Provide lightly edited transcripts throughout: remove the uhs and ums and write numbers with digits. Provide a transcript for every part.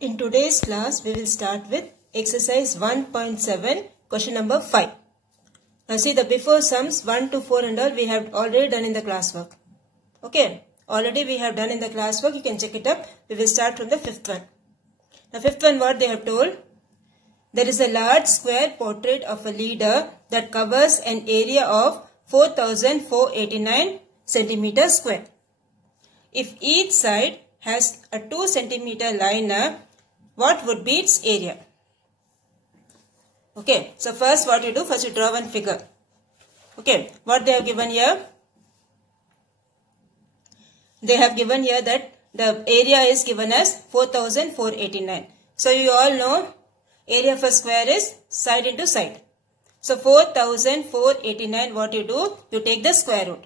In today's class, we will start with exercise 1.7, question number 5. Now see the before sums 1 to 4 and all we have already done in the classwork. Okay, already we have done in the classwork. You can check it up. We will start from the fifth one. Now fifth one, what they have told? There is a large square portrait of a leader that covers an area of 4,489 centimeters square. If each side has a 2 centimeter liner, what would be its area? Okay, so first what you do, first you draw one figure. Okay, what they have given here? They have given here that the area is given as 4,489. So you all know area of a square is side into side. So 4,489, what you do? You take the square root.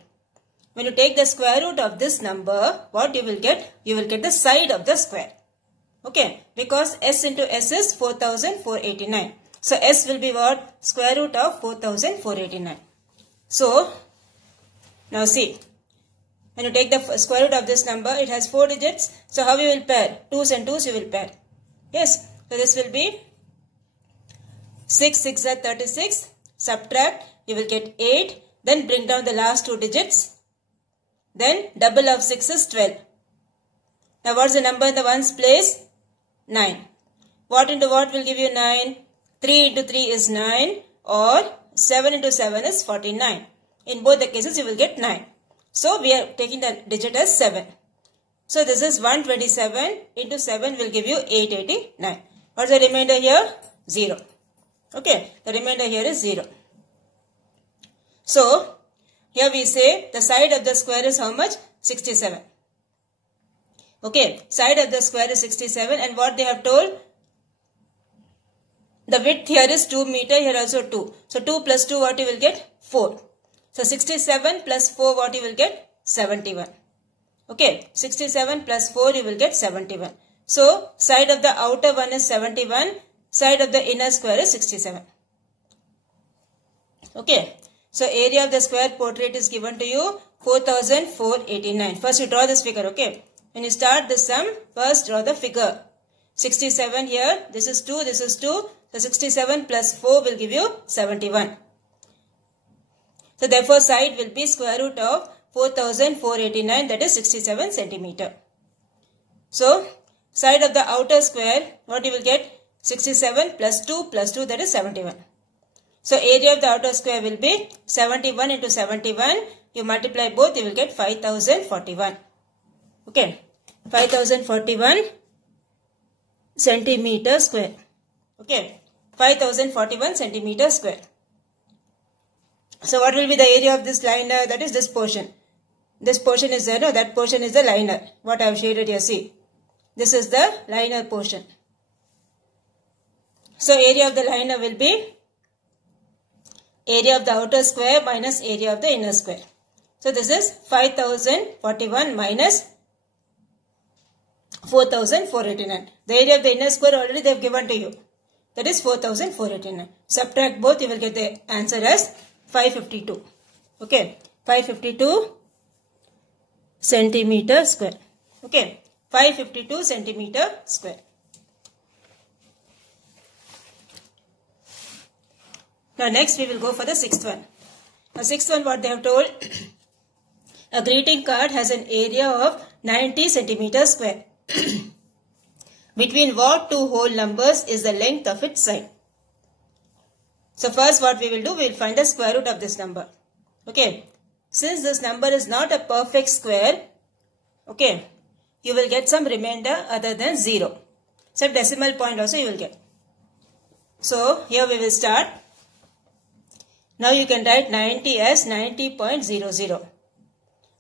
When you take the square root of this number, what you will get? You will get the side of the square. Okay, because s into s is 4,489. So s will be what? Square root of 4,489. So, now see. When you take the square root of this number, it has 4 digits. So how you will pair? 2's and 2's you will pair. Yes, so this will be 6, 6 are 36. Subtract, you will get 8. Then bring down the last 2 digits. Then double of 6 is 12. Now what's the number in the ones place? 9. What into what will give you 9? 3 into 3 is 9 or 7 into 7 is 49. In both the cases you will get 9. So we are taking the digit as 7. So this is 127 into 7 will give you 889. What's the remainder here? 0. Okay, the remainder here is 0. So here we say the side of the square is how much? 67. Okay, side of the square is 67 and what they have told? The width here is 2 meter, here also 2. So 2 plus 2 what you will get? 4. So 67 plus 4 what you will get? 71. Okay, 67 plus 4 you will get 71. So side of the outer one is 71, side of the inner square is 67. Okay, so area of the square portrait is given to you 4,489. First you draw this figure, okay. When you start the sum, first draw the figure. 67 here, this is 2, this is 2. So 67 plus 4 will give you 71. So therefore side will be square root of 4,489, that is 67 centimeter. So side of the outer square, what you will get? 67 plus 2 plus 2, that is 71. So area of the outer square will be 71 into 71. You multiply both, you will get 5,041. Okay, 5,041 centimeter square. Okay, 5,041 centimeter square. So what will be the area of this liner? That is this portion. This portion is there, no, that portion is the liner. What I have shaded here, see. This is the liner portion. So area of the liner will be area of the outer square minus area of the inner square. So this is 5,041 minus 4,489. The area of the inner square already they have given to you. That is 4,489. Subtract both, you will get the answer as 552. Okay, 552 centimeter square. Okay, 552 centimeter square. Now next we will go for the sixth one. Now sixth one, what they have told? A greeting card has an area of 90 centimeters square. Between what two whole numbers is the length of its side? So first what we will do, we will find the square root of this number. Okay, since this number is not a perfect square, okay, you will get some remainder other than 0. Some decimal point also you will get. So here we will start. Now you can write 90 as 90.00.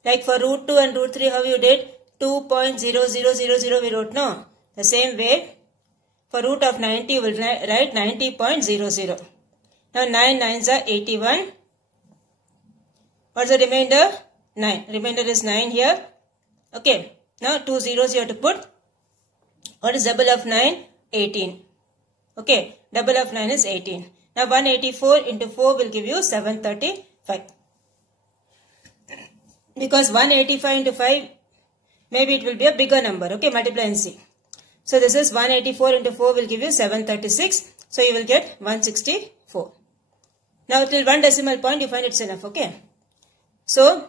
Like for root 2 and root 3, how you did? 2.0000 we wrote, no? The same way, for root of 90, you will write 90.00. Now 9 9s are 81. What's the remainder? 9. Remainder is 9 here. Okay. Now 2 zeros you have to put. What is double of 9? 18. Okay. Double of 9 is 18. Now 184 into 4 will give you 735. Because 185 into 5, maybe it will be a bigger number. Okay, multiply and see. So this is 184 into 4 will give you 736. So you will get 164. Now till one decimal point you find it's enough. Okay. So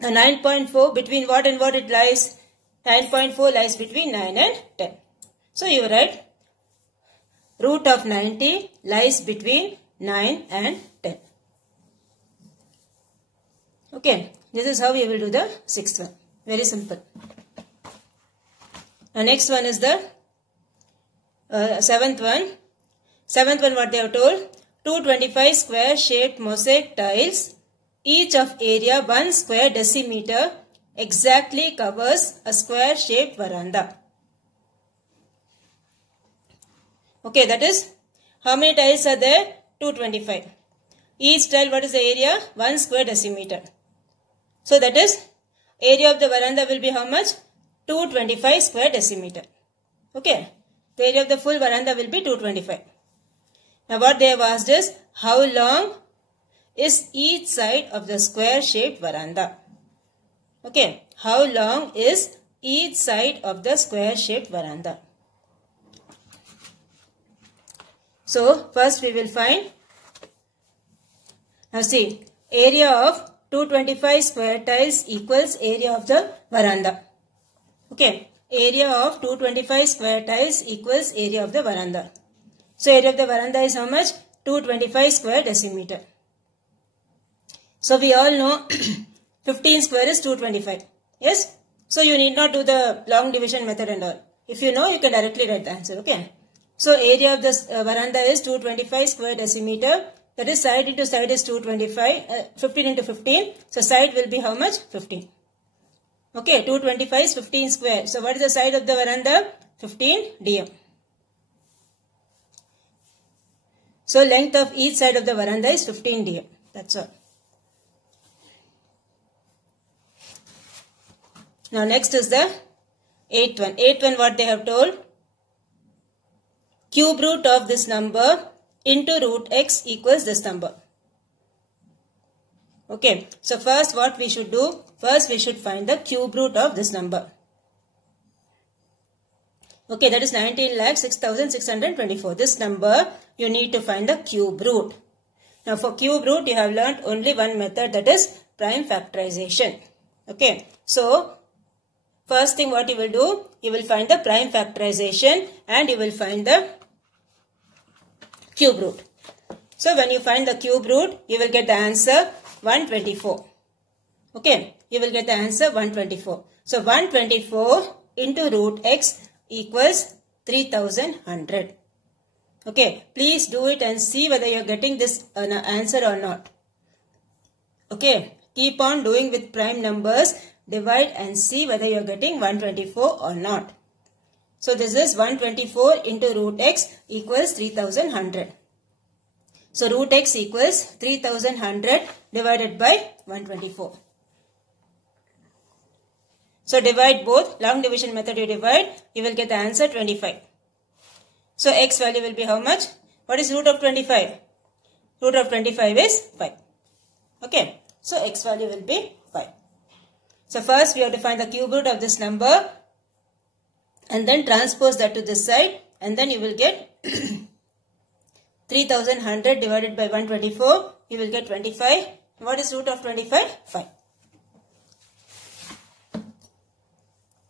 the 9.4 between what and what it lies? 9.4 lies between 9 and 10. So you write root of 90 lies between 9 and 10. Okay. This is how we will do the sixth one. Very simple. The next one is the seventh one. Seventh one, what they have told? 225 square shaped mosaic tiles, each of area 1 square decimeter, exactly covers a square shaped veranda. Okay, that is, how many tiles are there? 225. Each tile, what is the area? 1 square decimeter. So that is, area of the veranda will be how much? 225 square decimeter. Okay. The area of the full veranda will be 225. Now what they have asked is, how long is each side of the square shaped veranda? Okay. How long is each side of the square shaped veranda? So first we will find, now see, area of 225 square tiles equals area of the veranda. Okay, area of 225 square tiles equals area of the veranda. So area of the veranda is how much? 225 square decimeter. So we all know 15 square is 225. Yes? So you need not do the long division method and all. If you know, you can directly write the answer. Okay. So area of the veranda is 225 square decimeter. That is side into side is 225. 15 into 15. So side will be how much? 15. Okay, 225 is 15 square. So what is the side of the veranda? 15 dm. So length of each side of the veranda is 15 dm. That's all. Now next is the eighth one. Eighth one, what they have told? Cube root of this number into root x equals this number. Okay, so first what we should do? First we should find the cube root of this number. Okay, that is 19,06,624. This number you need to find the cube root. Now for cube root you have learnt only one method, that is prime factorization. Okay, so first thing what you will do, you will find the prime factorization and you will find the cube root. So when you find the cube root, you will get the answer 124. Okay, you will get the answer 124. So 124 into root x equals 3100. Okay, please do it and see whether you are getting this answer or not. Okay, keep on doing with prime numbers, divide and see whether you are getting 124 or not. So this is 124 into root x equals 3100. So root x equals 3100 divided by 124. So divide both, long division method you divide, you will get the answer 25. So x value will be how much? What is root of 25? Root of 25 is 5. Okay, so x value will be 5. So first we have to find the cube root of this number and then transpose that to this side and then you will get 3100 divided by 124, you will get 25. What is root of 25? 5.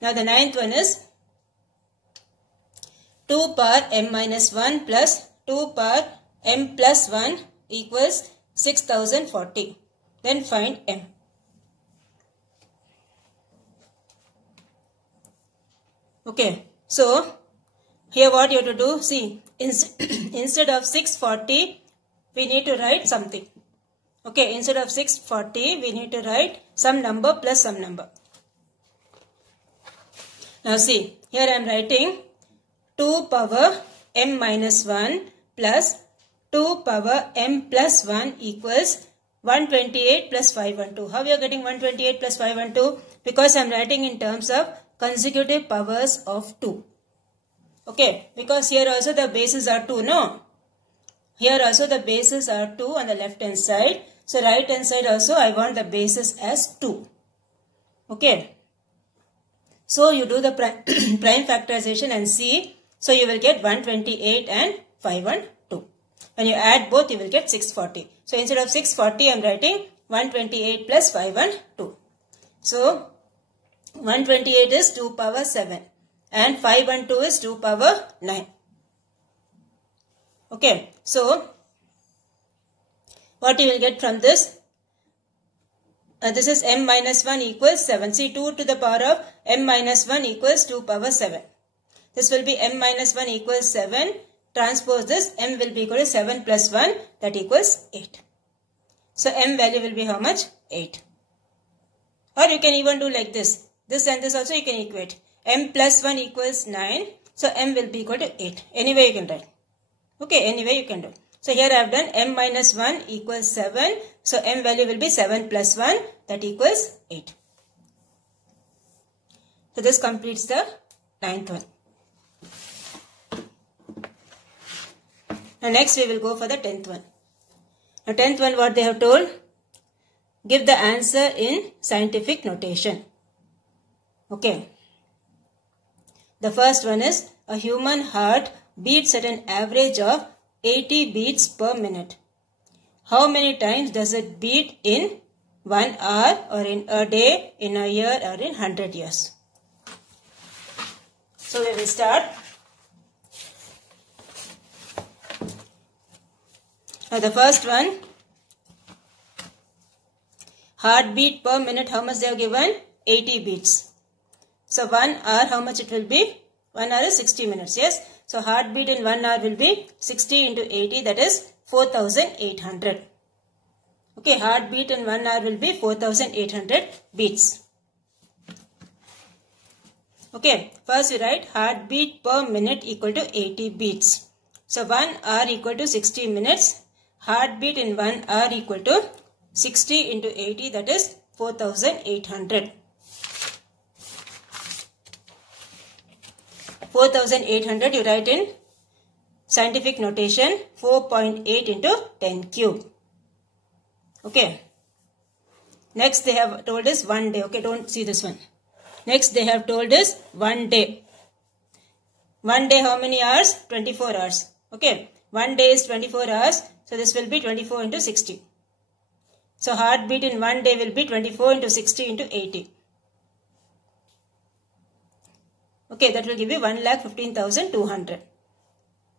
Now the ninth one is 2 power m minus 1 plus 2 power m plus 1 equals 6040. Then find m. Okay, so here what you have to do, see, instead of 640, we need to write something. Okay, instead of 640, we need to write some number plus some number. Now see, here I am writing 2 power m minus 1 plus 2 power m plus 1 equals 128 plus 512. How we are getting 128 plus 512? Because I am writing in terms of consecutive powers of 2. Okay, because here also the bases are 2, no? Here also the bases are 2 on the left hand side. So right hand side also I want the bases as 2. Okay. So you do the prime factorization and see. So you will get 128 and 512. When you add both, you will get 640. So instead of 640, I am writing 128 plus 512. So 128 is 2 power 7 and 512 is 2 power 9. Okay, so what you will get from this? This is m minus 1 equals 7. See, 2 to the power of m minus 1 equals 2 power 7. This will be m minus 1 equals 7. Transpose this, m will be equal to 7 plus 1, that equals 8. So m value will be how much? 8. Or you can even do like this. This and this also you can equate. M plus 1 equals 9. So m will be equal to 8. Anyway you can write. Okay, anyway you can do. So here I have done m minus 1 equals 7. So m value will be 7 plus 1, that equals 8. So this completes the 9th one. Now next we will go for the 10th one. Now 10th one, what they have told? Give the answer in scientific notation. Okay. The first one is a human heart beats at an average of 80 beats per minute. How many times does it beat in 1 hour or in a day, in a year or in 100 years? So we will start. Now the first one, heartbeat per minute, how much they have given? 80 beats. So 1 hour, how much it will be? 1 hour is 60 minutes, yes. So heartbeat in 1 hour will be 60 into 80, that is 4800. Okay, heartbeat in 1 hour will be 4800 beats. Okay, first we write heartbeat per minute equal to 80 beats. So 1 hour equal to 60 minutes. Heartbeat in 1 hour equal to 60 into 80, that is 4800. 4800 you write in scientific notation 4.8 into 10 cube. Okay. Next they have told us 1 day. Okay, don't see this one. Next they have told us 1 day. 1 day how many hours? 24 hours. Okay. 1 day is 24 hours. So this will be 24 into 60. So heartbeat in 1 day will be 24 into 60 into 80. Okay, that will give you 1,15,200.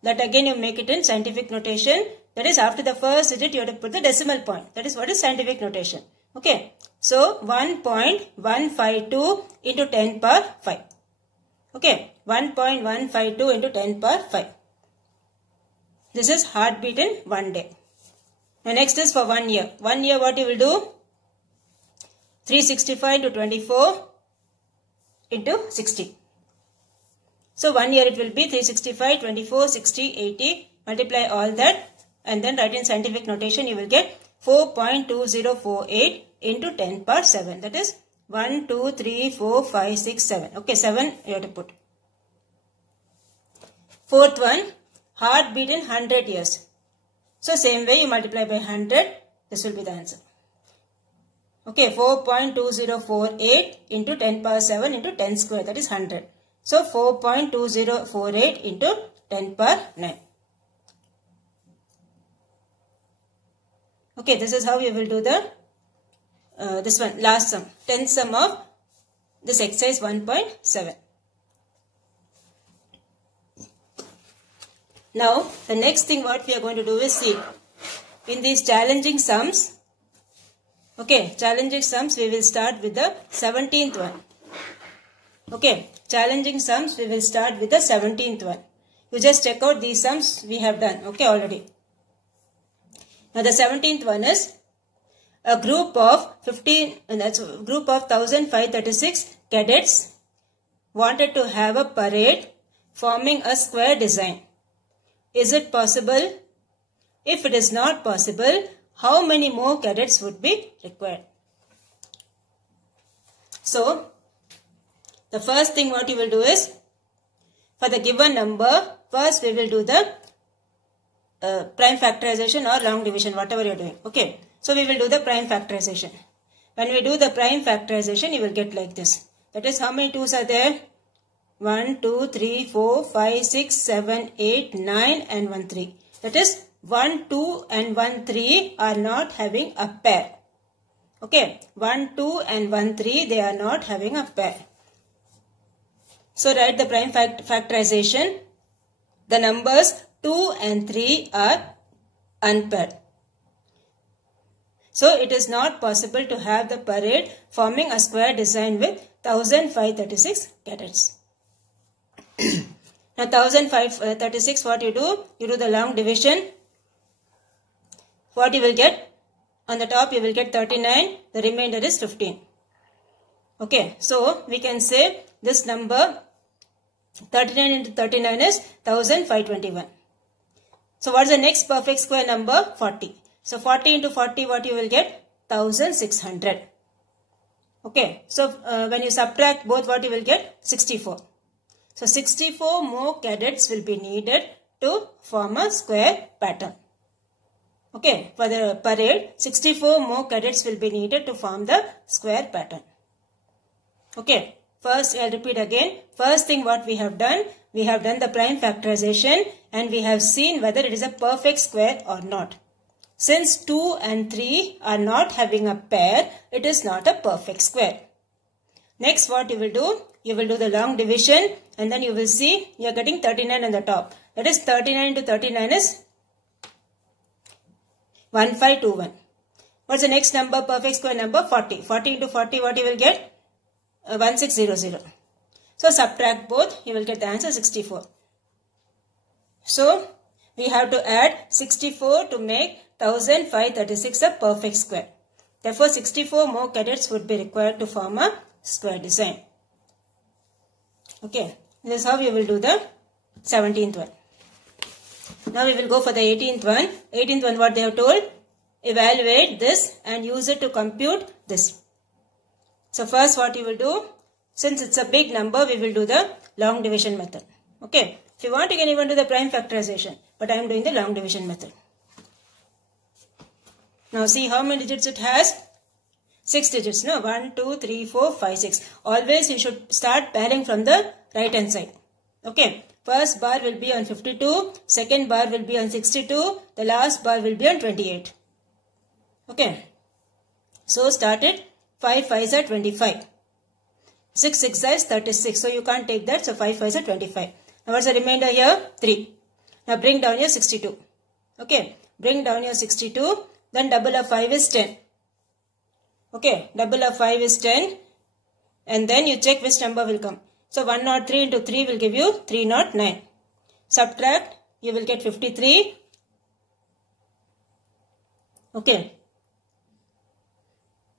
That again you make it in scientific notation. That is after the first digit you have to put the decimal point. That is what is scientific notation. Okay. So 1.152 into 10 power 5. Okay. 1.152 into 10 power 5. This is heartbeat in 1 day. Now next is for 1 year. 1 year what you will do? 365 into 24 into 60. So 1 year it will be 365, 24, 60, 80. Multiply all that and then write in scientific notation. You will get 4.2048 into 10 power 7. That is 1, 2, 3, 4, 5, 6, 7. Okay, 7 you have to put. Fourth one, heartbeat in 100 years. So same way you multiply by 100. This will be the answer. Okay, 4.2048 into 10 power 7 into 10 square. That is 100. So 4.2048 into 10 power 9. Okay, this is how you will do the this one, last sum, 10th sum of this exercise 1.7. Now, the next thing what we are going to do is see, in these challenging sums, okay, challenging sums, we will start with the 17th one. Okay, challenging sums, we will start with the 17th one. You just check out these sums we have done, okay, already. Now, the 17th one is a group of 1,536 cadets wanted to have a parade forming a square design. Is it possible? If it is not possible, how many more cadets would be required? So, the first thing what you will do is, for the given number, first we will do the prime factorization or long division, whatever you are doing. Okay. So, we will do the prime factorization. When we do the prime factorization, you will get like this. That is, how many 2's are there? 1, 2, 3, 4, 5, 6, 7, 8, 9 and 1, 3. That is 1, 2 and 1, 3 are not having a pair. Okay, 1, 2 and 1, 3, they are not having a pair. So write the prime factorization. The numbers 2 and 3 are unpaired. So it is not possible to have the parade forming a square design with 1536 cadets. Now 1536, what you do? You do the long division. What you will get? On the top you will get 39. The remainder is 15. Okay, so we can say this number 39 into 39 is 1521. So what is the next perfect square number? 40. So 40 into 40, what you will get? 1600. Okay, so when you subtract both, what you will get? 64. So 64 more cadets will be needed to form a square pattern. Okay, for the parade, 64 more cadets will be needed to form the square pattern. Okay, first I'll repeat again. First thing what we have done the prime factorization and we have seen whether it is a perfect square or not. Since 2 and 3 are not having a pair, it is not a perfect square. Next what you will do? You will do the long division and then you will see you are getting 39 on the top. That is 39 into 39 is 1521. What's the next number? Perfect square number? 40. 40 into 40, what you will get? 1600. So subtract both, you will get the answer 64. So we have to add 64 to make 1536 a perfect square. Therefore 64 more cadets would be required to form a square design. Okay, this is how we will do the 17th one. Now we will go for the 18th one. 18th one, what they have told? Evaluate this and use it to compute this. So first what you will do, since it's a big number, we will do the long division method. Okay, if you want you can even do the prime factorization, but I am doing the long division method. Now see how many digits it has? 6 digits, no? 1, 2, 3, 4, 5, 6. Always you should start pairing from the right hand side. Okay, first bar will be on 52, second bar will be on 62, the last bar will be on 28. Okay, so start it. 5 5s are 25. 6 6 is 36. So you can't take that. So 5 5s are 25. Now what's the remainder here? 3. Now bring down your 62. Okay, bring down your 62. Then double of 5 is 10. Okay, double of 5 is 10. And then you check which number will come. So 103 into 3 will give you 309. Subtract, you will get 53. Okay.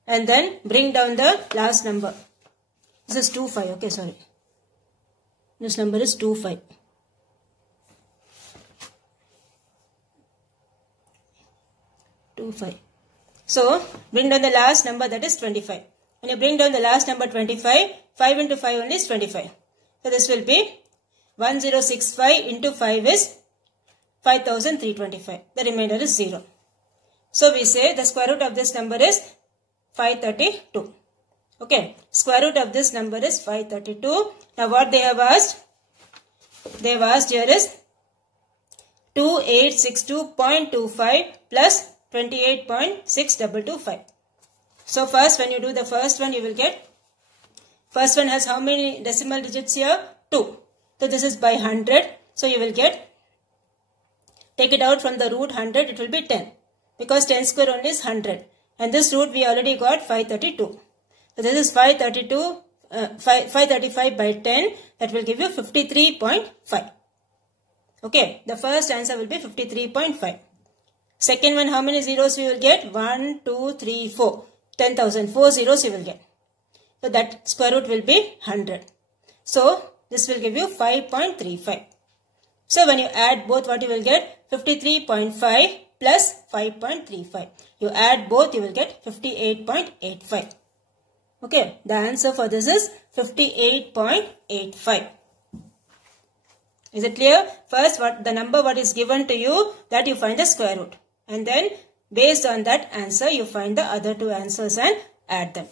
And then bring down the last number. This is 25. Okay, sorry. This number is 25. So bring down the last number, that is 25. When you bring down the last number 25, 5 into 5 only is 25. So this will be 1065 into 5 is 5325. The remainder is 0. So we say the square root of this number is 532. Okay, square root of this number is 532. Now what they have asked? They have asked here is 2862.25 plus 28.6225. So first when you do the first one, you will get, first one has how many decimal digits here? 2. So this is by 100. So you will get, take it out from the root 100, it will be 10. Because 10 square only is 100. And this root we already got 532. So this is 535 by 10. That will give you 53.5. Okay, the first answer will be 53.5. Second one, how many zeros we will get? 1, 2, 3, 4. 10,000. 4 zeros you will get. So that square root will be 100. So this will give you 5.35. So when you add both, what you will get? 53.5 plus 5.35. You add both, you will get 58.85. Okay, the answer for this is 58.85. Is it clear? First, the number what is given to you, that you find the square root. And then based on that answer, you find the other two answers and add them.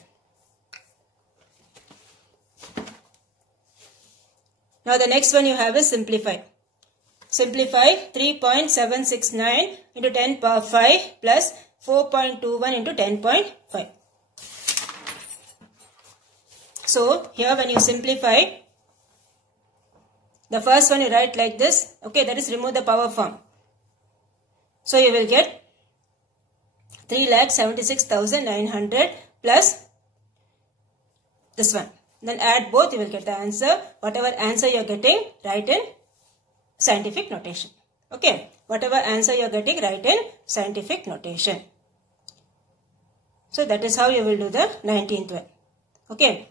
Now the next one you have is simplify. Simplify 3.769 into 10 power 5 plus 4.21 into 10.5. So here when you simplify, the first one you write like this. Okay, that is remove the power form. So you will get 3,76,900 plus this one. Then add both, you will get the answer. Whatever answer you are getting, write in scientific notation. Okay, whatever answer you are getting, write in scientific notation. So that is how you will do the 19th one. Okay,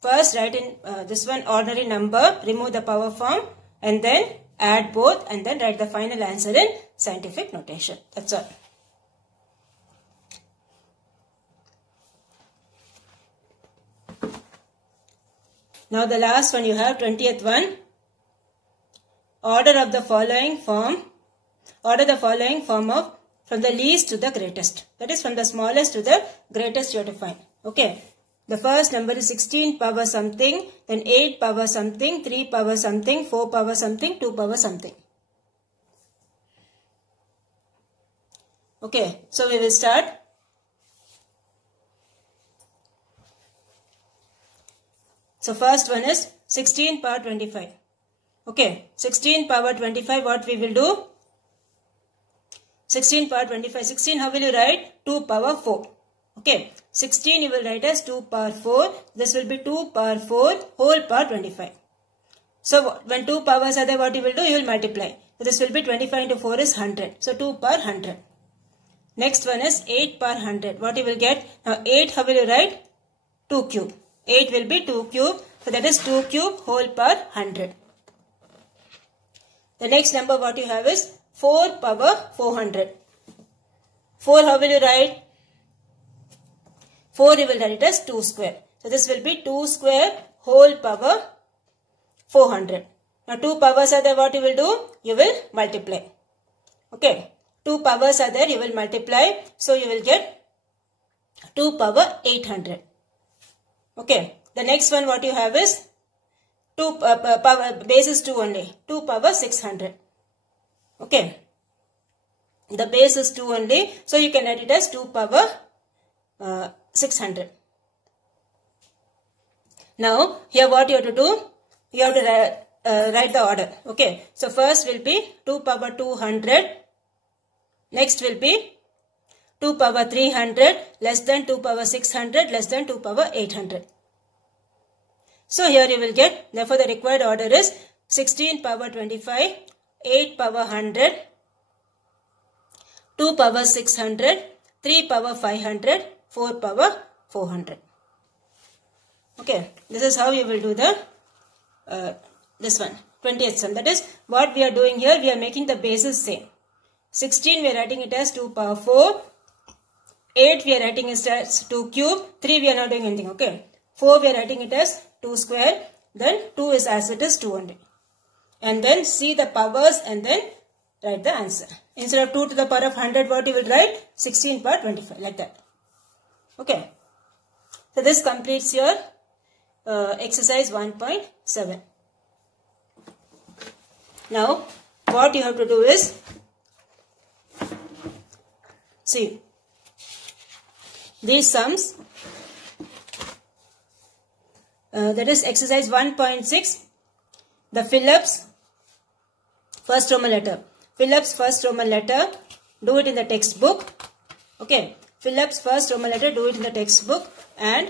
first write in this one ordinary number, remove the power form, and then add both, and then write the final answer in scientific notation. That's all. Now the last one you have, 20th one. Order of the following form. Order the following form of from the least to the greatest. That is from the smallest to the greatest you have to find. Okay. The first number is 16 power something, then 8 power something, 3 power something, 4 power something, 2 power something. Okay. So we will start. So first one is 16 power 25. Okay, 16 power 25, what we will do? 16 power 25, 16 how will you write? 2 power 4. Okay, 16 you will write as 2 power 4. This will be 2 power 4 whole power 25. So when 2 powers are there, what you will do? You will multiply. So this will be 25 into 4 is 100. So 2 power 100. Next one is 8 power 100. What you will get? Now 8 how will you write? 2 cube. 8 will be 2 cube. So that is 2 cube whole power 100. The next number what you have is 4 power 400. 4 how will you write? 4 you will write it as 2 square. So this will be 2 square whole power 400. Now 2 powers are there, what you will do? You will multiply. Okay. 2 powers are there, you will multiply. So you will get 2 power 800. Okay, the next one what you have is 2 power, base is 2 only, 2 power 600. Okay, the base is 2 only, so you can write it as 2 power 600. Now, here what you have to do, you have to write the order. Okay, so first will be 2 power 200, next will be 2 power 300 less than 2 power 600 less than 2 power 800. So here you will get, therefore the required order is 16 power 25, 8 power 100, 2 power 600, 3 power 500, 4 power 400. Okay, this is how you will do the this one, 20th sum. That is what we are doing here, we are making the bases same. 16 we are writing it as 2 power 4. 8 we are writing it as 2 cube. 3 we are not doing anything. Okay. 4 we are writing it as 2 square. Then 2 is as it is 2 only. And then see the powers and then write the answer. Instead of 2 to the power of 100, what you will write? 16 power 25, like that. Okay. So this completes your exercise 1.7. Now what you have to do is, see these sums, that is exercise 1.6, the Phillips first Roman letter. Phillips first Roman letter, do it in the textbook. Okay, Phillips first Roman letter, do it in the textbook. And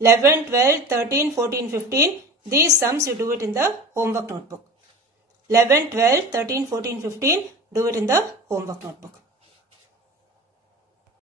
11, 12, 13, 14, 15, these sums you do it in the homework notebook. 11, 12, 13, 14, 15, do it in the homework notebook.